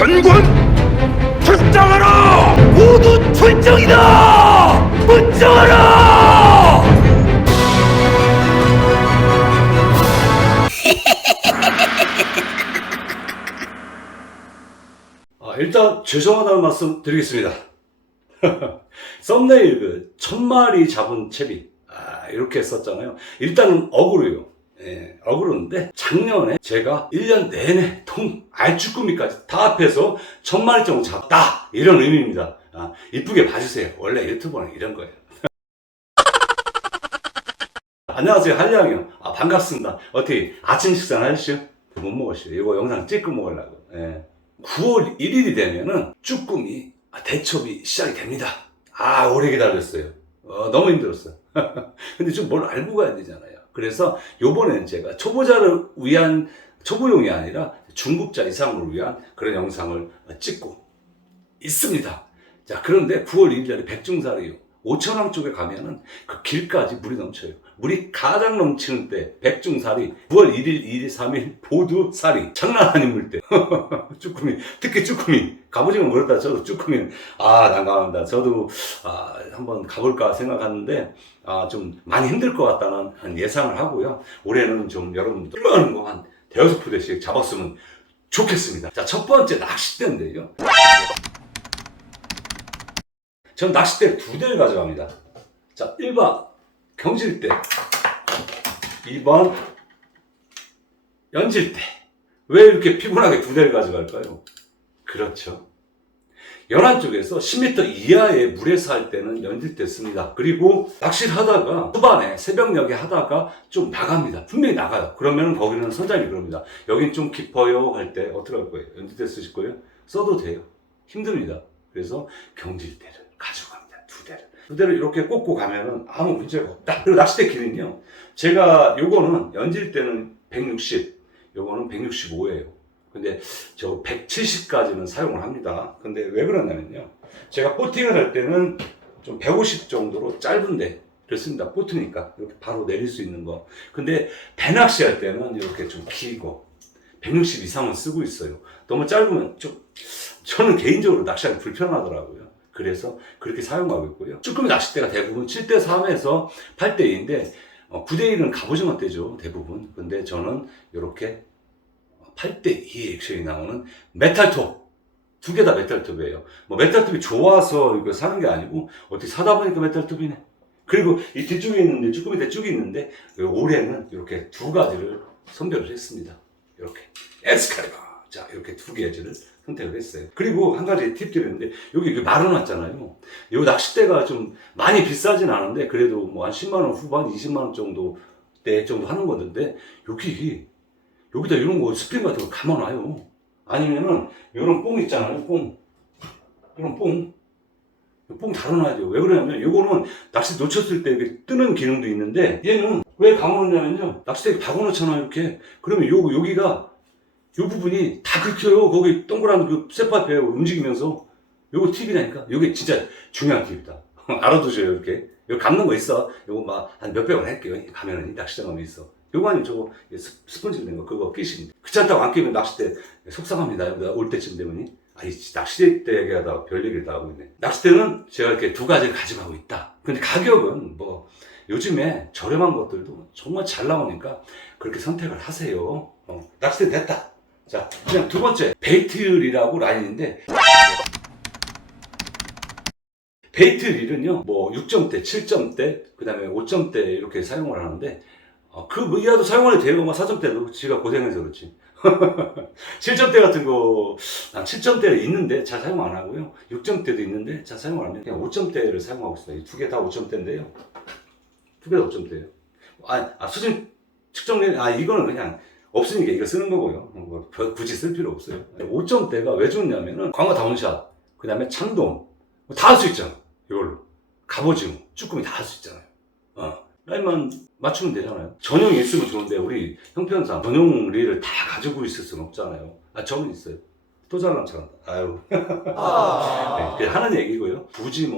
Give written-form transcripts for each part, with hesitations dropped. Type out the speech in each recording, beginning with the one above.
전군 출정하라! 모두 출정이다! 문정하라! 일단 죄송하다는 말씀 드리겠습니다. 썸네일 그 1000마리 잡은 채비 이렇게 썼잖아요. 일단은 억울해요. 억울한데 작년에 제가 1년 내내 알쭈꾸미까지 다 합해서 1000마리 정도 잡았다 이런 의미입니다. 이쁘게 봐주세요. 원래 유튜버는 이런 거예요. 안녕하세요, 한량이요. 반갑습니다. 어떻게 아침 식사는 하셨어요? 못 먹었어요. 이거 영상 찍고 먹으려고. 9월 1일이 되면은 쭈꾸미 대첩이 시작이 됩니다. 오래 기다렸어요. 너무 힘들었어요. 근데 좀 뭘 알고 가야 되잖아요. 그래서 요번에는 제가 초보자를 위한, 초보용이 아니라 중급자 이상을 위한 그런 영상을 찍고 있습니다. 자, 그런데 9월 1일 날에 백중살이요. 오천항 쪽에 가면은 그 길까지 물이 넘쳐요. 물이 가장 넘치는 때 백중살이 9월 1일, 2일, 3일 모두 살이 장난 아닌 물때 쭈꾸미, 특히 쭈꾸미 갑오징어 물었다 저도 쭈꾸미는 난감합니다. 저도 한번 가볼까 생각하는데 좀 많이 힘들 것 같다는 예상을 하고요. 올해는 좀 여러분들 얼마나 한 대여섯 부대씩 잡았으면 좋겠습니다. 자, 첫 번째 낚싯대인데요. 전 낚싯대 2대를 가져갑니다. 자, 1번 경질대, 2번 연질대. 왜 이렇게 피곤하게 2대를 가져갈까요? 그렇죠. 연안 쪽에서 10m 이하의 물에서 할 때는 연질대 씁니다. 그리고 낚시를 하다가 후반에 새벽녘에 하다가 좀 나갑니다. 분명히 나가요. 그러면 거기는 선장님이 그럽니다. 여긴 좀 깊어요 할 때 어떻게 할 거예요? 연질대 쓰실 거예요? 써도 돼요. 힘듭니다. 그래서 경질대를 가져갑니다. 2대를 이렇게 꽂고 가면은 아무 문제가 없다. 그리고 낚싯대 길이는요, 제가 요거는 연질대는 160, 요거는 165예요. 근데 저 170까지는 사용을 합니다. 근데 왜 그러냐면요, 제가 보팅을 할 때는 좀 150 정도로 짧은데 그렇습니다. 보트니까 이렇게 바로 내릴 수 있는 거. 근데 배낚시 할 때는 이렇게 좀 길고 160 이상은 쓰고 있어요. 너무 짧으면 저는 개인적으로 낚시하기 불편하더라고요. 그래서 그렇게 사용하고 있고요. 쭈꾸미 낚싯대가 대부분 7대3에서 8대2인데 9대1은 갑오징어 떼죠, 대부분. 근데 저는 이렇게 8대2 액션이 나오는 메탈톱, 2개 다 메탈톱이에요. 메탈톱이 좋아서 이거 사는 게 아니고 어떻게 사다 보니까 메탈톱이네. 그리고 이 뒤쪽에 있는데, 쭈꾸미 대쪽에 있는데 올해는 이렇게 2가지를 선별을 했습니다. 이렇게 엑스칼리버, 자, 이렇게 2개를 선택을 했어요. 그리고 한 가지 팁 드리는데, 여기 말아놨잖아요. 이 낚싯대가 좀 많이 비싸진 않은데, 그래도 한 10만원 후반, 20만원 정도 대 정도 하는 건데, 여기다 이런 거 스프링 같은 거 감아놔요. 아니면은, 이런 뽕 있잖아요, 뽕. 이런 뽕 달아놔야 돼요. 왜 그러냐면, 요거는 낚시 놓쳤을 때 이렇게 뜨는 기능도 있는데, 얘는 왜 감아놓냐면요, 낚싯대 박아놓잖아요, 이렇게. 그러면 여기가 이 부분이 다 긁혀요. 거기 동그란 그 쇠파이프에 움직이면서. 요거 팁이라니까. 요게 진짜 중요한 팁이다. 알아두세요, 이렇게. 여기 감는 거 있어. 요거 한 몇백 원 할게요. 가면은 낚시장 가면 있어. 요거 아니면 저거 스펀지 된 거 그거 끼시면. 그렇지 않다고 안 끼면 낚싯대 속상합니다. 여기다 올 때쯤 되면. 낚싯대 얘기하다가 별 얘기를 다 하고 있네. 낚싯대는 제가 이렇게 2가지를 가져가고 있다. 근데 가격은 요즘에 저렴한 것들도 정말 잘 나오니까 그렇게 선택을 하세요. 낚싯대 됐다. 자, 그냥 2번째 베이트릴이라고 라인인데, 베이트릴은요 6점대, 7점대, 그 다음에 5점대 이렇게 사용을 하는데, 그 이하도 사용을 해도 돼요. 4점대도 지가 고생해서 그렇지. 7점대 같은 거, 7점대가 있는데 잘 사용 안 하고요. 6점대도 있는데 잘 사용 안 하면 그냥 5점대를 사용하고 있습니다. 이 2개 다 5점대인데요. 2개 다 5점대예요. 수준 측정된, 이거는 그냥 없으니까 이거 쓰는 거고요. 굳이 쓸 필요 없어요. 5점대가 왜 좋냐면은 광어 다운샷, 그 다음에 참돔 다 할 수 있잖아. 이걸로 갑오징어, 쭈꾸미 다 할 수 있잖아요. 라인만 맞추면 되잖아요. 전용이 있으면 좋은데 우리 형편상 전용 릴을 다 가지고 있을 수는 없잖아요. 저는 있어요. 또 잘난 척한다. 네, 하는 얘기고요. 굳이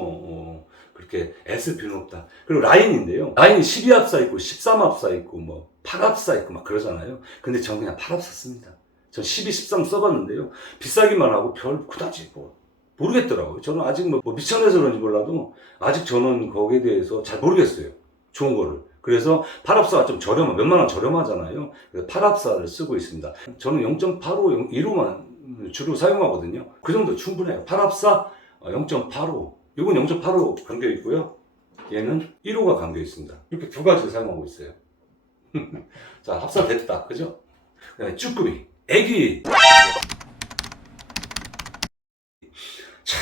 그렇게 애쓸 필요는 없다. 그리고 라인인데요. 라인이 12합사 있고 13합사 있고 8합사 있고 막 그러잖아요. 근데 저는 그냥 8합사 씁니다. 전 12, 13 써봤는데요. 비싸기만 하고 별 그다지 뭐 모르겠더라고요. 저는 아직 뭐 미천해서 그런지 몰라도 아직 저는 거기에 대해서 잘 모르겠어요. 좋은 거를. 그래서 8합사가 좀 몇만 원 저렴하잖아요. 그래서 8합사를 쓰고 있습니다. 저는 0.85, 1호만 주로 사용하거든요. 그 정도 충분해요. 8합사 0.85. 이건 0.85 감겨 있고요. 얘는 1호가 감겨 있습니다. 이렇게 두 가지를 사용하고 있어요. 자, 합사 됐다. 그죠? 그 다음에 쭈꾸미. 애기. 참,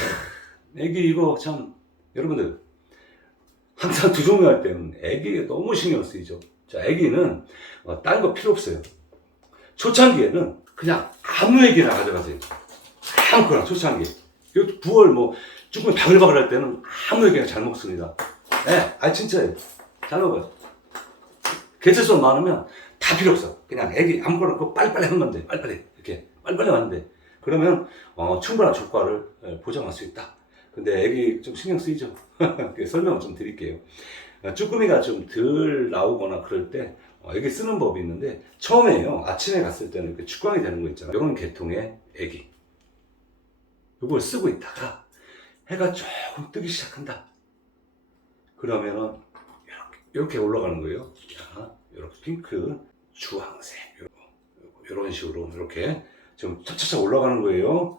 애기 이거 참, 여러분들. 항상 두 종류 할 때는 애기가 너무 신경 쓰이죠. 자, 애기는 다른 거 필요 없어요. 초창기에는 그냥 아무 애기나 가져가세요. 아무거나 초창기. 9월 뭐 쭈꾸미 바글바글 할 때는 아무 애기나 잘 먹습니다. 네, 진짜예요. 잘 먹어요. 개체수 많으면 다 필요 없어. 그냥 애기 아무거나 그거 빨리빨리 하는 건데, 빨리빨리 이렇게 빨리빨리 하는데 그러면 충분한 효과를 보장할 수 있다. 근데 애기 좀 신경 쓰이죠. 설명을 좀 드릴게요. 쭈꾸미가 좀 덜 나오거나 그럴 때 애기 쓰는 법이 있는데, 처음에요 아침에 갔을 때는 이렇게 축광이 되는 거 있잖아요. 이런 계통의 애기 이걸 쓰고 있다가 해가 조금 뜨기 시작한다. 그러면은 이렇게 올라가는 거예요. 자, 이렇게 핑크, 주황색 이런 식으로 이렇게 좀 차차차 올라가는 거예요.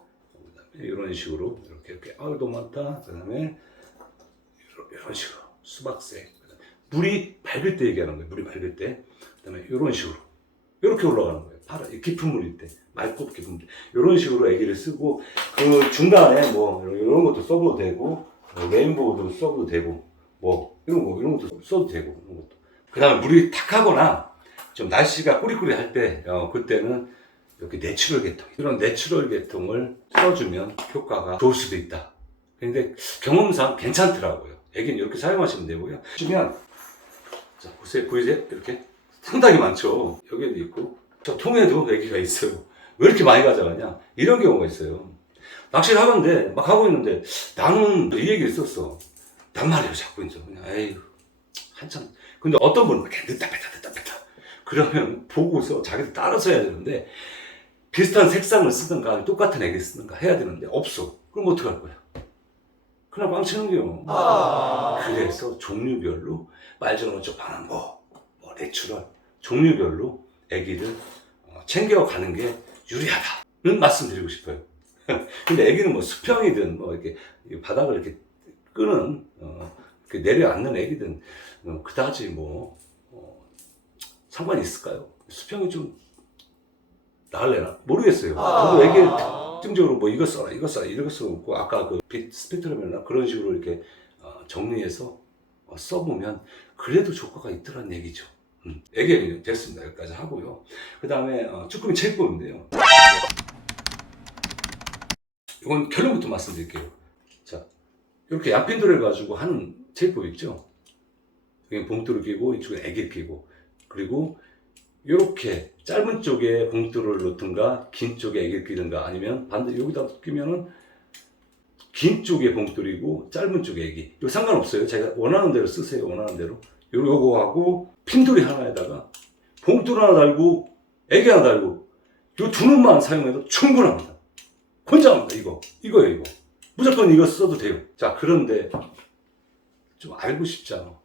이런 식으로 이렇게 너무 많다. 그 다음에 이런 식으로 수박색, 물이 밝을 때 얘기하는 거예요. 물이 밝을 때. 그 다음에 이런 식으로 이렇게 올라가는 거예요. 파란 깊은 물일 때, 맑고 깊은 물, 이런 식으로 애기를 쓰고, 그 중간에 뭐 이런 것도 써도 되고, 레인보우도 써도 되고, 뭐 이런 것도 써도 되고, 이런 것도. 그 다음에 물이 탁하거나 좀 날씨가 꾸리꾸리할 때 그때는 이렇게 내추럴 계통, 이런 내추럴 계통을 써주면 효과가 좋을 수도 있다. 근데 경험상 괜찮더라고요. 애기는 이렇게 사용하시면 되고요. 주면, 자, 보이세요? 이렇게 상당히 많죠. 여기에도 있고, 저 통에도 애기가 있어요. 왜 이렇게 많이 가져가냐? 이런 경우가 있어요. 낚시를 하는데, 막 하고 있는데, 나는 이 얘기를 썼어. 낱말이로 잡고 있죠. 그냥, 에휴, 한참. 근데 어떤 분은 이렇게 늦다 뺐다. 그러면 보고서 자기도 따라서 해야 되는데, 비슷한 색상을 쓰든가 똑같은 애기 쓰든가 해야 되는데 없어. 그럼 어떡할 거야? 그냥 꽝 치는 게요. 그래서 종류별로 말정은 쪽파는 뭐 내추럴 종류별로 애기를 챙겨가는 게 유리하다는 말씀드리고 싶어요. 근데 애기는 뭐 수평이든 뭐 이렇게 바닥을 이렇게 끄는 내려앉는 애기든 그다지 뭐 상관이 있을까요? 수평이 좀 나을래나? 모르겠어요. 저도 애기 특징적으로 뭐 이거 써라 이럴 수 없고, 아까 그 빛 스펙트럼이나 그런 식으로 이렇게 정리해서 써보면 그래도 효과가 있더란 얘기죠. 애기 됐습니다. 여기까지 하고요. 그 다음에 쭈꾸미 체육법인데요. 이건 결론부터 말씀드릴게요. 자, 이렇게 양핀돌을 가지고 하는 체육법 있죠? 여기 봉투를 끼고 이쪽에 애기를 끼고, 그리고 이렇게 짧은 쪽에 봉투를 넣든가 긴 쪽에 애기를 끼든가, 아니면 반대 여기다 끼면은 긴 쪽에 봉투리고 짧은 쪽에 애기, 이거 상관없어요. 제가 원하는 대로 쓰세요. 원하는 대로. 요거하고 핀돌이 하나에다가 봉투 하나 달고 애기 하나 달고, 요 두 놈만 사용해도 충분합니다. 권장합니다. 이거예요. 무조건 이거 써도 돼요. 자, 그런데 좀 알고 싶잖아.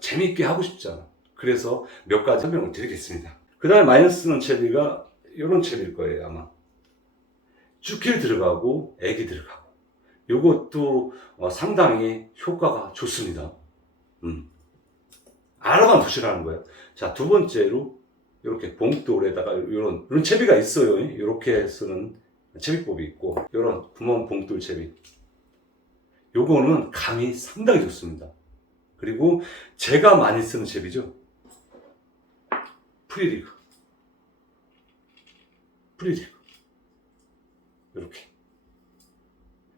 재미있게 하고 싶잖아. 그래서 몇 가지 설명을 드리겠습니다. 그 다음에 마이너스는 채비가 이런 채비일 거예요. 아마 쭈길 들어가고 애기 들어가고, 요것도 상당히 효과가 좋습니다. 알아만 두시라는 거예요. 자, 두 번째로 이렇게 봉돌에다가 이런 채비가 있어요. 이렇게 쓰는 채비법이 있고, 이런 구멍 봉돌 채비, 요거는 감이 상당히 좋습니다. 그리고 제가 많이 쓰는 채비죠. 프리리그. 이렇게.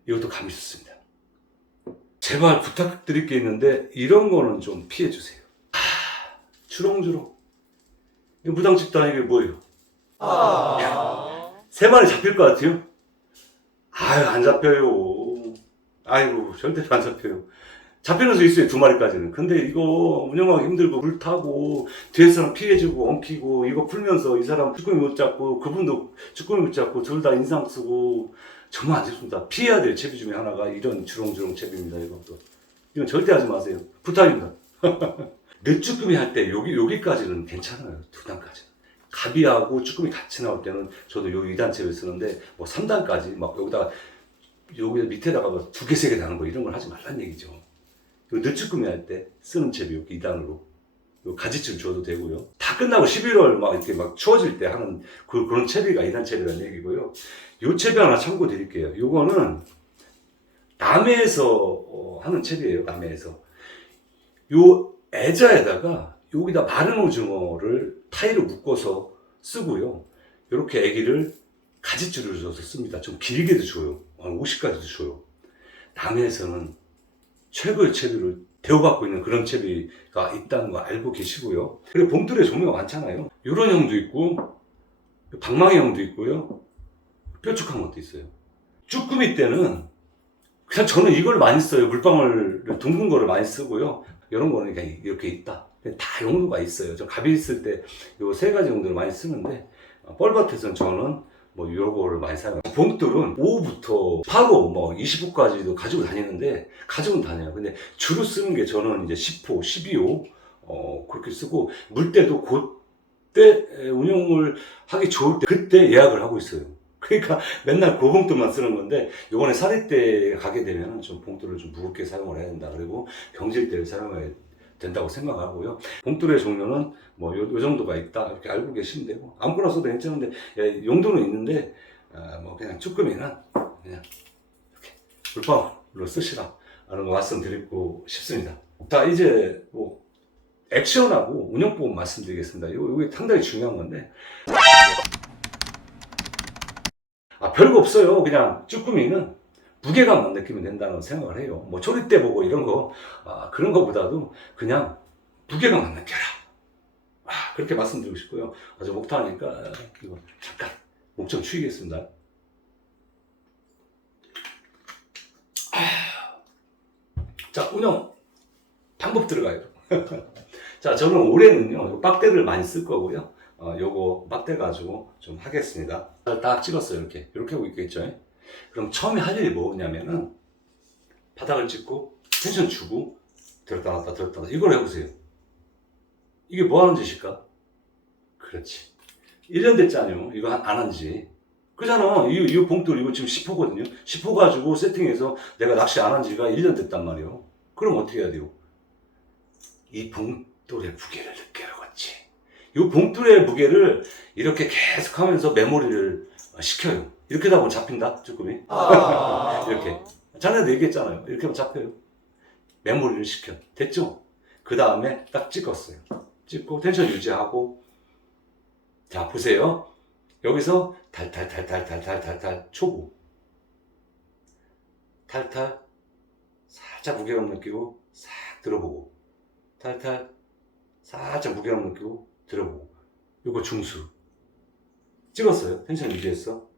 이것도 감이 좋습니다. 제발 부탁드릴 게 있는데, 이런 거는 좀 피해 주세요. 주렁주렁. 이거 무당집도 아니게 뭐예요? 세 마리 잡힐 것 같아요? 아유, 안 잡혀요. 아이고, 절대로 안 잡혀요. 잡히는 수 있어요, 2마리까지는. 근데 이거 운영하기 힘들고, 물 타고, 뒤에 사람 피해주고, 엉키고, 이거 풀면서 이 사람 쭈꾸미 못 잡고, 그분도 쭈꾸미 못 잡고, 둘 다 인상 쓰고, 정말 안 좋습니다. 피해야 될 채비 중에 하나가 이런 주렁주렁 채비입니다, 이것도. 이건 절대 하지 마세요. 부탁입니다. 늦쭈꾸미 할 때 여기까지는 괜찮아요. 2단까지는. 가비하고 쭈꾸미 같이 나올 때는 저도 요 2단 채비를 쓰는데, 뭐 3단까지, 막 여기다가, 여기 밑에다가 2개, 3개 다는 거 이런 걸 하지 말란 얘기죠. 늦쭈꾸미 할 때 쓰는 채비 여기 2단으로 가지줄 줘도 되고요. 다 끝나고 11월 막 이렇게 막 추워질 때 하는 그런 채비가 2단 채비라는 얘기고요. 요 채비 하나 참고 드릴게요. 요거는 남해에서 하는 채비예요. 남해에서. 요 애자에다가 여기다 마른 오징어를 타이로 묶어서 쓰고요. 이렇게 애기를 가지줄을 줘서 씁니다. 좀 길게도 줘요. 한 50까지도 줘요. 남해에서는 최고의 채비를 대우받고 있는 그런 채비가 있다는 거 알고 계시고요. 그리고 봉돌의 종류가 많잖아요. 이런 형도 있고, 방망이 형도 있고요. 뾰족한 것도 있어요. 쭈꾸미 때는 그냥 저는 이걸 많이 써요. 물방울 둥근 거를 많이 쓰고요. 이런 거는 그냥 이렇게 있다. 다 용도가 있어요. 저 가비 있을 때 요 3가지 용도를 많이 쓰는데, 뻘밭에서는 저는 뭐 요거를 많이 사용해요. 봉돌은 5부터 8호, 뭐 20호까지도 가지고 다니는데, 가지고는 다녀요. 근데 주로 쓰는 게 저는 이제 10호, 12호, 그렇게 쓰고, 물때도 그때 운영을 하기 좋을 때, 그때 예약을 하고 있어요. 그러니까 맨날 그 봉돌만 쓰는 건데, 요번에 사리때 가게 되면 좀 봉돌을 좀 무겁게 사용을 해야 된다. 그리고 경질대를 사용해야 된다고 생각하고요. 봉돌의 종류는 뭐 요 정도가 있다 이렇게 알고 계시면 되고, 아무거나 써도 괜찮은데, 예, 용도는 있는데 뭐 그냥 쭈꾸미는 그냥 이렇게 물방울로 쓰시라 라는 거 말씀드리고 싶습니다. 자, 이제 뭐 액션하고 운영법 말씀드리겠습니다. 요게 상당히 중요한 건데, 별거 없어요. 그냥 쭈꾸미는 무게감만 느끼면 된다는 생각을 해요. 뭐 조립대 보고 이런 거 그런 거보다도 그냥 무게감만 느껴라. 그렇게 말씀드리고 싶고요. 아주 목 타니까 이거 잠깐 목 좀 추이겠습니다. 자, 운영 방법 들어가요. 자, 저는 올해는요 빡대를 많이 쓸 거고요. 요거 빡대 가지고 좀 하겠습니다. 딱 찍었어요. 이렇게 하고 있겠죠. 그럼 처음에 할 일이 뭐냐면은 바닥을 찍고 텐션 주고 들었다 놨다 들었다 놨다 이걸 해보세요. 이게 뭐 하는 짓일까? 그렇지. 1년 됐잖아요. 이거 안 한지. 그잖아. 이 봉돌 이거 지금 10호거든요. 10호 가지고 세팅해서 내가 낚시 안 한 지가 1년 됐단 말이에요. 그럼 어떻게 해야 돼요? 이 봉돌의 무게를 느껴야겠지. 이 봉돌의 무게를 이렇게 계속 하면서 메모리를 시켜요. 이렇게 하다 보면 잡힌다, 쭈꾸미. 이렇게. 자네도 얘기했잖아요. 이렇게 하면 잡혀요. 메모리를 시켜. 됐죠? 그 다음에 딱 찍었어요. 찍고 텐션 유지하고. 자, 보세요. 여기서 탈탈 초보. 탈탈 살짝 무게감 느끼고 싹 들어보고. 탈탈 살짝 무게감 느끼고 들어보고. 요거 중수. 찍었어요. 텐션 유지했어.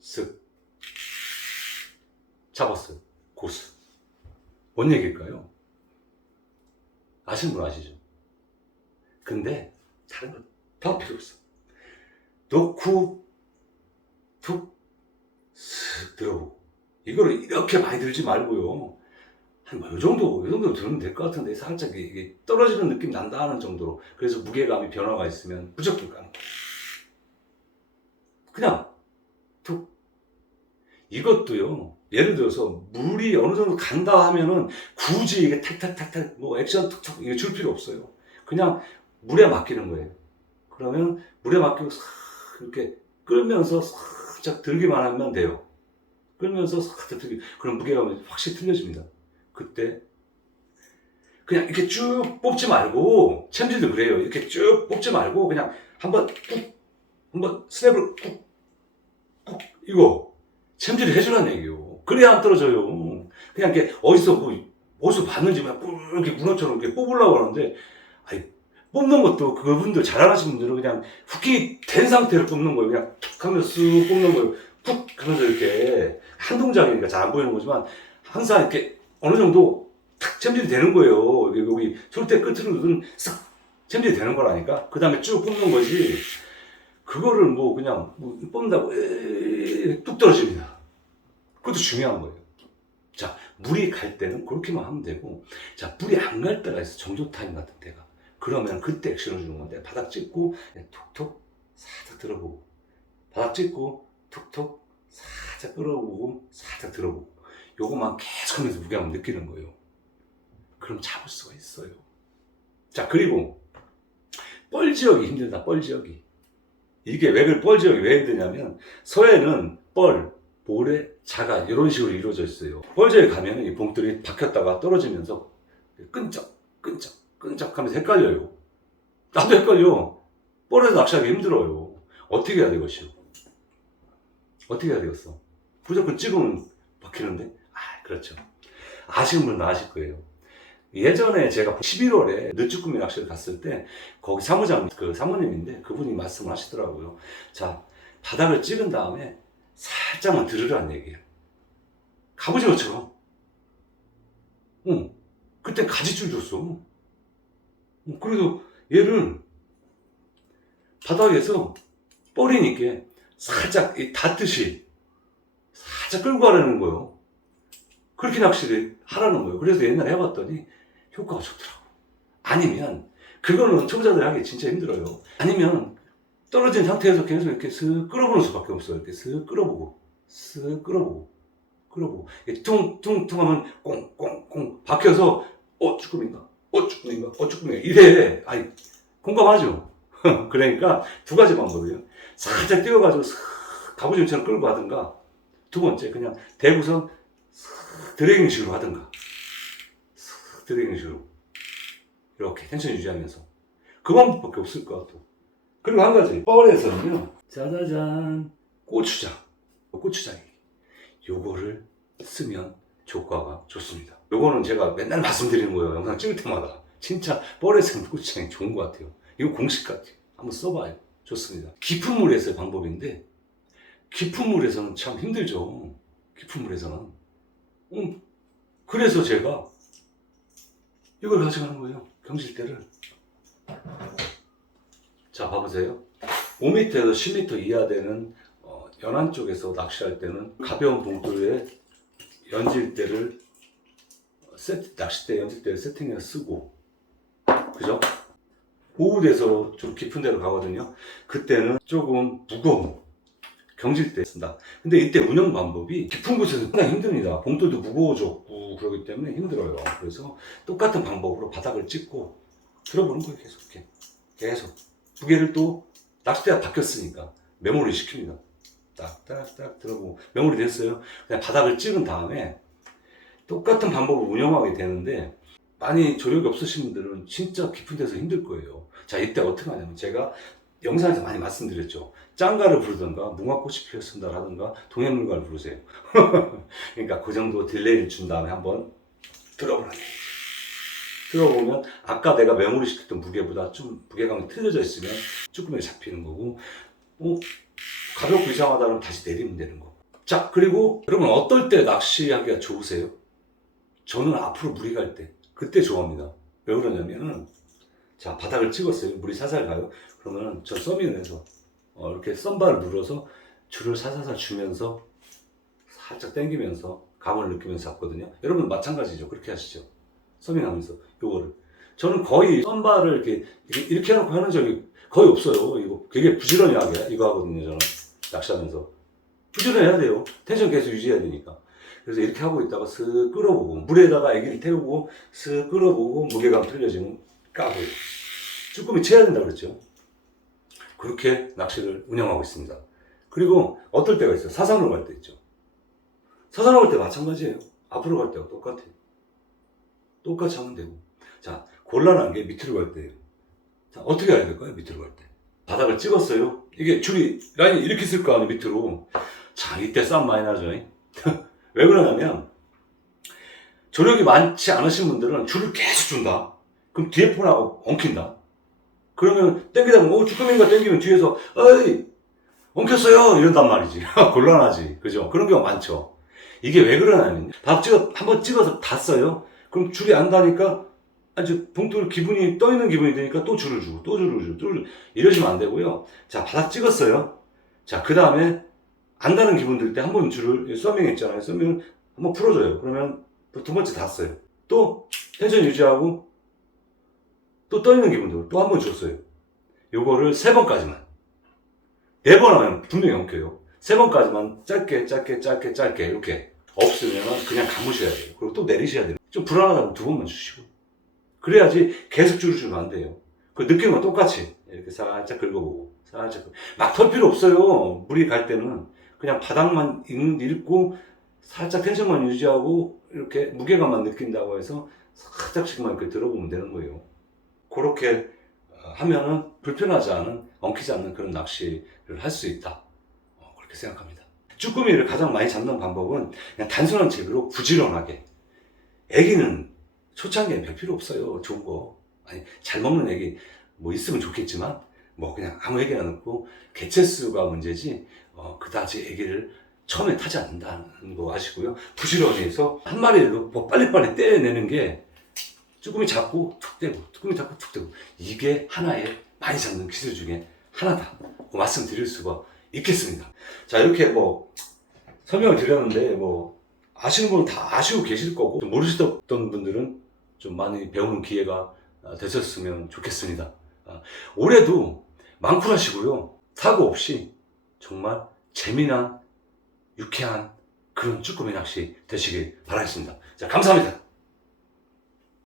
쓱 잡았어요. 고수. 뭔 얘기일까요? 아시는 분 아시죠? 근데 다른 거 다 필요 없어. 넣고 툭 쓱 들어보고. 이거를 이렇게 많이 들지 말고요. 한 요 정도 들으면 될 것 같은데, 살짝 이게 떨어지는 느낌 난다 하는 정도로. 그래서 무게감이 변화가 있으면 무조건 까는 거예요. 그냥 툭. 이것도요, 예를 들어서 물이 어느 정도 간다 하면은 굳이 이게 탁탁탁탁 뭐 액션 툭툭 이게 줄 필요 없어요. 그냥 물에 맡기는 거예요. 그러면 물에 맡기고 싹 이렇게 끓면서 살짝 들기만 하면 돼요. 끓면서 살짝 들기. 그럼 무게감이 확실히 틀려집니다. 그때 그냥 이렇게 쭉 뽑지 말고, 챔질도 그래요. 이렇게 쭉 뽑지 말고 그냥 한번 스냅을 꾹 이거 챔질을 해주라는 얘기예요. 그래야 안 떨어져요. 그냥 이렇게 어디서 봤는지 막 이렇게 문어처럼 이렇게 뽑으려고 하는데, 뽑는 것도 그분들 잘하시는 분들은 그냥 훅이 된 상태로 뽑는 거예요. 그냥 툭 하면서 쑥 뽑는 거예요. 툭 하면서 이렇게 한 동작이니까 잘 안 보이는 거지만 항상 이렇게 어느 정도 탁 챔질이 되는 거예요. 여기 초록대 끝으로는 싹 챔질이 되는 거라니까. 그 다음에 쭉 뽑는 거지. 그거를 뭐 그냥 뭐 뽑는다고 뚝 떨어집니다. 그것도 중요한 거예요. 자, 물이 갈 때는 그렇게만 하면 되고, 자, 물이 안 갈 때가 있어. 정조 타임 같은 때가. 그러면 그때 액션을 주는 건데, 바닥 찍고 톡톡 살짝 들어보고, 바닥 찍고 톡톡 살짝 끌어보고 살짝 들어보고, 요것만 계속 하면서 무게감을 느끼는 거예요. 그럼 잡을 수가 있어요. 자, 그리고 뻘 지역이 힘들다. 뻘 지역이. 이게 왜 뻘 지역이 왜 힘드냐면, 서해는 뻘, 모래, 자가 이런 식으로 이루어져 있어요. 뻘 지역에 가면 이 봉돌이 박혔다가 떨어지면서 끈적 하면서 헷갈려요. 나도 헷갈려. 뻘에서 낚시하기 힘들어요. 어떻게 해야 되겠어요? 어떻게 해야 되겠어? 무조건 찍으면 박히는데? 아, 그렇죠. 아시는 분은 아실 거예요. 예전에 제가 11월에 늦쭈꾸미 낚시를 갔을 때 거기 사무장 그 사모님인데 그분이 말씀을 하시더라고요. 자, 바닥을 찍은 다음에 살짝만 들으라는 얘기예요. 갑오징어처럼. 그때 가지줄 줬어. 그래도 얘를 바닥에서 뻘이니까 살짝 닿듯이 살짝 끌고 가라는 거예요. 그렇게 낚시를 하라는 거예요. 그래서 옛날에 해봤더니 효과가 좋더라고. 아니면 그거는 초보자들 하기 진짜 힘들어요. 아니면 떨어진 상태에서 계속 이렇게 슥 끌어보는 수밖에 없어요. 이렇게 슥 끌어보고 슥 끌어보고 퉁퉁퉁 하면 꽁꽁꽁 박혀서 쭈꾸미인가 쭈꾸미인가 이래. 아이, 공감하죠? 그러니까 두 가지 방법이에요. 살짝 띄워가지고 슥 갑오징어처럼 끌고 가든가, 두 번째 그냥 대구선 드래깅식으로 하든가, 드래깅식으로 이렇게 텐션 유지하면서. 그 방법밖에 없을 것 같아. 그리고 한 가지, 뻘에서는요, 짜자잔, 고추장이 요거를 쓰면 효과가 좋습니다. 요거는 제가 맨날 말씀드리는 거예요. 영상 찍을 때마다. 진짜 뻘에서는 고추장이 좋은 것 같아요. 이거 공식 같아요. 한번 써봐요. 좋습니다. 깊은 물에서의 방법인데, 깊은 물에서는 참 힘들죠. 깊은 물에서는. 그래서 제가 이걸 가져가는 거예요. 경질대를. 자, 봐보세요. 5m에서 10m 이하 되는 연안 쪽에서 낚시할 때는 가벼운 봉돌에 연질대를 낚싯대 연질대를 세팅해서 쓰고, 그죠? 오후돼서 좀 깊은 데로 가거든요. 그때는 조금 무거운 경질대 쓴다. 근데 이때 운영 방법이 깊은 곳에서 상당히 힘듭니다. 봉돌도 무거워졌고 그러기 때문에 힘들어요. 그래서 똑같은 방법으로 바닥을 찍고 들어보는 거예요. 계속 무게를 또 낚싯대가 바뀌었으니까 메모리 시킵니다. 딱딱딱 들어보고 메모리 됐어요. 그냥 바닥을 찍은 다음에 똑같은 방법을 운영하게 되는데, 많이 조력이 없으신 분들은 진짜 깊은 데서 힘들 거예요. 자, 이때 어떻게 하냐면, 제가 영상에서 많이 말씀드렸죠. 짱가를 부르든가 무궁화꽃이 피었습니다 라든가 동해물가를 부르세요. 그러니까 그 정도 딜레이를 준 다음에 한번 들어보라는 얘기예요. 들어보면 아까 내가 메모리 시켰던 무게보다 좀 무게감이 틀려져 있으면 쭈꾸미가 잡히는 거고, 가볍고 이상하다면 다시 내리면 되는 거. 자, 그리고 여러분 어떨 때 낚시하기가 좋으세요? 저는 앞으로 물이 갈 때, 그때 좋아합니다. 왜 그러냐면은, 자, 바닥을 찍었어요. 물이 살살 가요. 그러면 저 서밍을 해서 이렇게 썬바를 눌러서 줄을 살살살 주면서 살짝 당기면서 감을 느끼면서 잡거든요. 여러분 마찬가지죠. 그렇게 하시죠. 서밍하면서 요거를. 저는 거의 썬바를 이렇게 해놓고 하는 적이 거의 없어요. 이거 되게 부지런히 하게 이거 하거든요. 저는 낚시하면서 부지런히 해야 돼요. 텐션 계속 유지해야 되니까. 그래서 이렇게 하고 있다가 슥 끌어보고, 물에다가 애기를 태우고 슥 끌어보고, 무게감 틀려지면 까고요. 쭈꾸미 채야 된다 그랬죠. 그렇게 낚시를 운영하고 있습니다. 그리고 어떨 때가 있어요. 사선으로 갈 때 있죠. 사선으로 갈 때 마찬가지예요. 앞으로 갈 때가 똑같아요. 똑같이 하면 되고. 자, 곤란한 게 밑으로 갈 때예요. 자, 어떻게 해야 될까요? 밑으로 갈 때. 바닥을 찍었어요. 이게 줄이 라인이 이렇게 있을 거 아니에요. 밑으로. 자, 이때 싸움 많이 나죠. 왜 그러냐면, 조력이 많지 않으신 분들은 줄을 계속 준다. 그럼 뒤에 폰하고 엉킨다. 그러면 땡기다 보면 쭈꾸미가 땡기면 뒤에서 어이 엉켰어요 이런단 말이지. 곤란하지. 그죠? 그런 경우 많죠. 이게 왜 그러냐면 한번 찍어서 닿았어요. 그럼 줄이 안 닿으니까 아주 봉투를 기분이 떠 있는 기분이 되니까 또 줄을 주고 또 줄을 주고 또 줄을 이러시면 안 되고요. 자, 바닥 찍었어요. 자, 그 다음에 안 닿는 기분 들 때 한 번 줄을 썸밍 했잖아요. 썸밍을 한번 풀어줘요. 그러면 또 두 번째 닿았어요. 또 텐션 유지하고 또 떠 있는 기분 들고 또 한 번 줬어요. 요거를 3번까지만. 4번 하면 분명히 엉켜요. 3번까지만 짧게 이렇게 없으면 그냥 감으셔야 돼요. 그리고 또 내리셔야 돼요. 좀 불안하다면 2번만 주시고. 그래야지 계속 줄을 주면 안 돼요. 그 느낌은 똑같이 이렇게 살짝 긁어보고 살짝 막 털 필요 없어요. 물이 갈 때는 그냥 바닥만 읽고 살짝 텐션만 유지하고 이렇게 무게감만 느낀다고 해서 살짝씩만 이렇게 들어보면 되는 거예요. 그렇게 하면은 불편하지 않은, 엉키지 않는 그런 낚시를 할 수 있다. 그렇게 생각합니다. 쭈꾸미를 가장 많이 잡는 방법은 그냥 단순한 재미로 부지런하게. 애기는 초창기에 별 필요 없어요. 좋은 거. 아니, 잘 먹는 애기 뭐 있으면 좋겠지만 뭐 그냥 아무 애기나 넣고 개체수가 문제지 그다지 애기를 처음에 타지 않는다는 거 아시고요. 부지런히 해서 한 마리를 뭐 빨리빨리 떼내는 게 쭈꾸미 잡고 툭 떼고 쭈꾸미 잡고 툭 떼고 이게 하나의 많이 잡는 기술 중에 하나다. 말씀드릴 수가 있겠습니다. 자, 이렇게 뭐 설명을 드렸는데 뭐 아시는 분은 다 아시고 계실 거고 모르시던 분들은 좀 많이 배우는 기회가 되셨으면 좋겠습니다. 올해도 망쿨하시고요. 사고 없이 정말 재미난 유쾌한 그런 쭈꾸미 낚시 되시길 바라겠습니다. 자, 감사합니다.